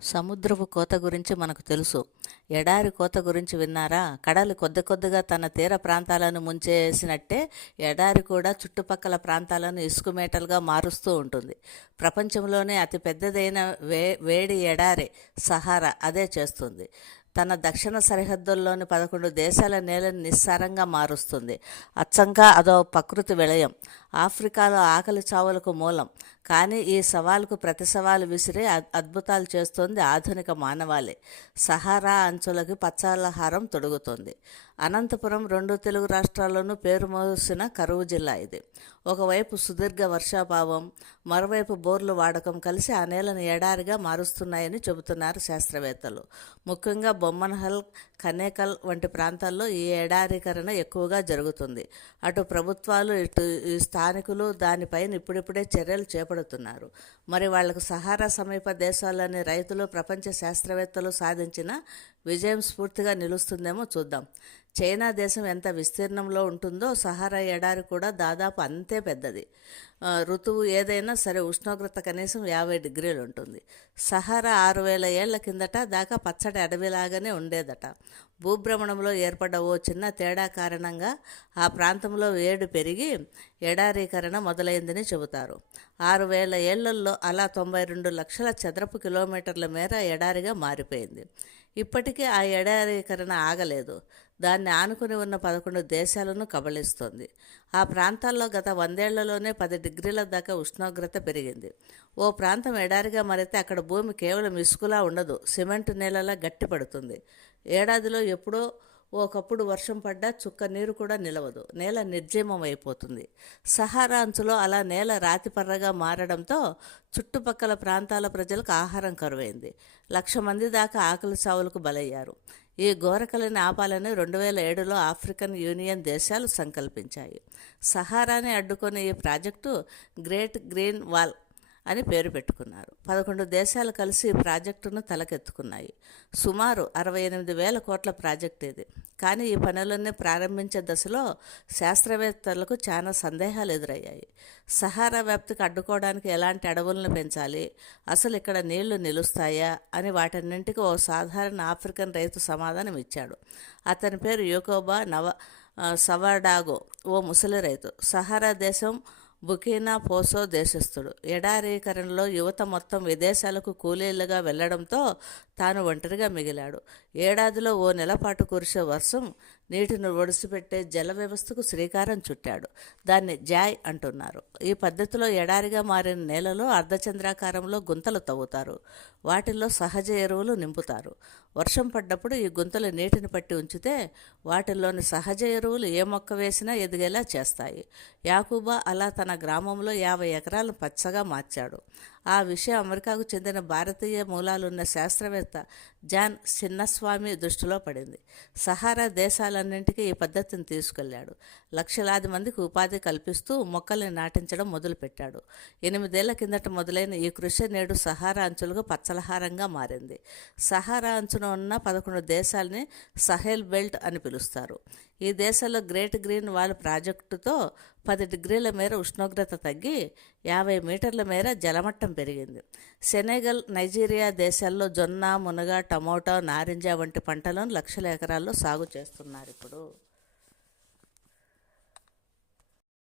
సముద్రపు కోత గురించి మనకు తెలుసు. ఎడారి కోత గురించి విన్నారా? కడలి కొద్ది కొద్దిగా తన తీర ప్రాంతాలను ముంచేసినట్టే ఎడారి కూడా చుట్టుపక్కల ప్రాంతాలను ఇసుకమేటలుగా మారుస్తూ ఉంటుంది. ప్రపంచంలోనే అతి పెద్దదైన వేడి ఎడారి సహారా అదే చేస్తుంది. తన దక్షిణ సరిహద్దుల్లోని 11 దేశాల నేలను నిస్సారంగా మారుస్తుంది. అచ్చంగా అదో ప్రకృతి విలయం. ఆఫ్రికాలో ఆకలి చావులకు మూలం. కానీ ఈ సవాలుకు ప్రతి సవాలు విసిరే అద్భుతాలు చేస్తోంది ఆధునిక మానవాళి. సహారా అంచులకి పచ్చాలహారం తొడుగుతోంది. అనంతపురం 2 తెలుగు రాష్ట్రాల్లోనూ పేరు మోసిన కరువు జిల్లా ఇది. ఒకవైపు సుదీర్ఘ వర్షాభావం, మరోవైపు బోర్లు వాడకం కలిసి ఆ నేలను ఎడారిగా మారుస్తున్నాయని చెబుతున్నారు శాస్త్రవేత్తలు. ముఖ్యంగా బొమ్మన్హల్, కనేకల్ వంటి ప్రాంతాల్లో ఈ ఎడారీకరణ ఎక్కువగా జరుగుతుంది. అటు ప్రభుత్వాలు ఇటు ఈ స్థానికులు దానిపైన ఇప్పుడిప్పుడే చర్యలు చేపడుతున్నారు. మరి వాళ్లకు సహారా సమీప దేశాల్లోని రైతులు, ప్రపంచ శాస్త్రవేత్తలు సాధించిన విజయం స్ఫూర్తిగా నిలుస్తుందేమో చూద్దాం. చైనా దేశం ఎంత విస్తీర్ణంలో ఉంటుందో సహారా ఎడారి కూడా దాదాపు అంతే పెద్దది. ఋతువు ఏదైనా సరే ఉష్ణోగ్రత కనీసం 50 డిగ్రీలు ఉంటుంది. సహారా 6000 ఏళ్ల కిందట దాకా పచ్చడి అడవిలాగానే ఉండేదట. భూభ్రమణంలో ఏర్పడ్డ ఓ చిన్న తేడా కారణంగా ఆ ప్రాంతంలో వేడి పెరిగి ఎడారీకరణ మొదలైందని చెబుతారు. 6000 ఏళ్లలో అలా 92 లక్షల చదరపు కిలోమీటర్ల మేర ఎడారిగా మారిపోయింది. ఇప్పటికీ ఆ ఎడారీకరణ ఆగలేదు. దాన్ని ఆనుకుని ఉన్న 11 దేశాలను కబళిస్తోంది. ఆ ప్రాంతాల్లో గత 100 ఏళ్లలోనే 10 డిగ్రీల దాకా ఉష్ణోగ్రత పెరిగింది. ఓ ప్రాంతం ఎడారిగా మారితే అక్కడ భూమి కేవలం ఇసుకలా ఉండదు, సిమెంటు నేలలా గట్టిపడుతుంది. ఏడాదిలో ఎప్పుడో ఒకప్పుడు వర్షం పడ్డా చుక్క నీరు కూడా నిలవదు. నేల నిర్జీవం అయిపోతుంది. సహారా అంచులో అలా నేల రాతిపర్రగా మారడంతో చుట్టుపక్కల ప్రాంతాల ప్రజలకు ఆహారం కరువైంది. 1,00,000 మంది దాకా ఆకలి చావులకు బలయ్యారు. ఈ ఘోరకలని ఆపాలని 2007లో ఆఫ్రికన్ యూనియన్ దేశాలు సంకల్పించాయి. సహారాని అడ్డుకునే ఈ ప్రాజెక్టు గ్రేట్ గ్రీన్ వాల్ అని పేరు పెట్టుకున్నారు. 11 దేశాలు కలిసి ఈ ప్రాజెక్టును తలకెత్తుకున్నాయి. సుమారు 68,000 కోట్ల ప్రాజెక్ట్ ఇది. కానీ ఈ పనులన్నీ ప్రారంభించే దశలో శాస్త్రవేత్తలకు చాలా సందేహాలు ఎదురయ్యాయి. సహారా వ్యాప్తికి అడ్డుకోవడానికి ఎలాంటి అడవులను పెంచాలి, అసలు ఇక్కడ నీళ్లు నిలుస్తాయా అని వాటన్నింటికి ఓ సాధారణ ఆఫ్రికన్ రైతు సమాధానం ఇచ్చాడు. అతని పేరు యోకోబా సవాడాగో, ఓ ముసలి రైతు. సహారా దేశం బుకీనా ఫోసో దేశస్థుడు. ఎడారీకరణలో యువత మొత్తం విదేశాలకు కూలీలుగా వెళ్లడంతో తాను ఒంటరిగా మిగిలాడు. ఏడాదిలో ఓ నెలపాటు కురిసే వర్షం నీటిని ఒడిసిపెట్టే జల వ్యవస్థకు శ్రీకారం చుట్టాడు. దాన్ని జాయ్ అంటున్నారు. ఈ పద్ధతిలో ఎడారిగా మారిన నేలలో అర్ధచంద్రాకారంలో గుంతలు తవ్వుతారు. వాటిల్లో సహజ ఎరువులు నింపుతారు. వర్షం పడ్డప్పుడు ఈ గుంతలు నీటిని పట్టి ఉంచితే వాటిల్లోని సహజ ఎరువులు ఏ మొక్క వేసినా ఎదిగేలా చేస్తాయి. యాకూబా అలా తన గ్రామంలో 50 ఎకరాలను పచ్చగా మార్చాడు. ఆ విషయం అమెరికాకు చెందిన భారతీయ మూలాలున్న శాస్త్రవేత్త జాన్ చిన్నస్వామి దృష్టిలో పడింది. సహారా దేశాలన్నింటికీ ఈ పద్ధతిని తీసుకెళ్లాడు. లక్షలాది మందికి ఉపాధి కల్పిస్తూ మొక్కల్ని నాటించడం మొదలుపెట్టాడు. 8 ఏళ్ల కిందట మొదలైన ఈ కృషి నేడు సహారా అంచులకు పచ్చలహారంగా మారింది. సహారా అంచున ఉన్న 11 దేశాలని సహెల్ బెల్ట్ అని పిలుస్తారు. ఈ దేశాల్లో గ్రేట్ గ్రీన్ వాల్ ప్రాజెక్టుతో 10 డిగ్రీల మేర ఉష్ణోగ్రత తగ్గి 50 మీటర్ల మేర జలమట్టం పెరిగింది. సెనెగల్, నైజీరియా దేశాల్లో జొన్న, మునగ, టమోటా, నారింజ వంటి పంటలను లక్షల ఎకరాల్లో సాగు చేస్తున్నారు ఇప్పుడు.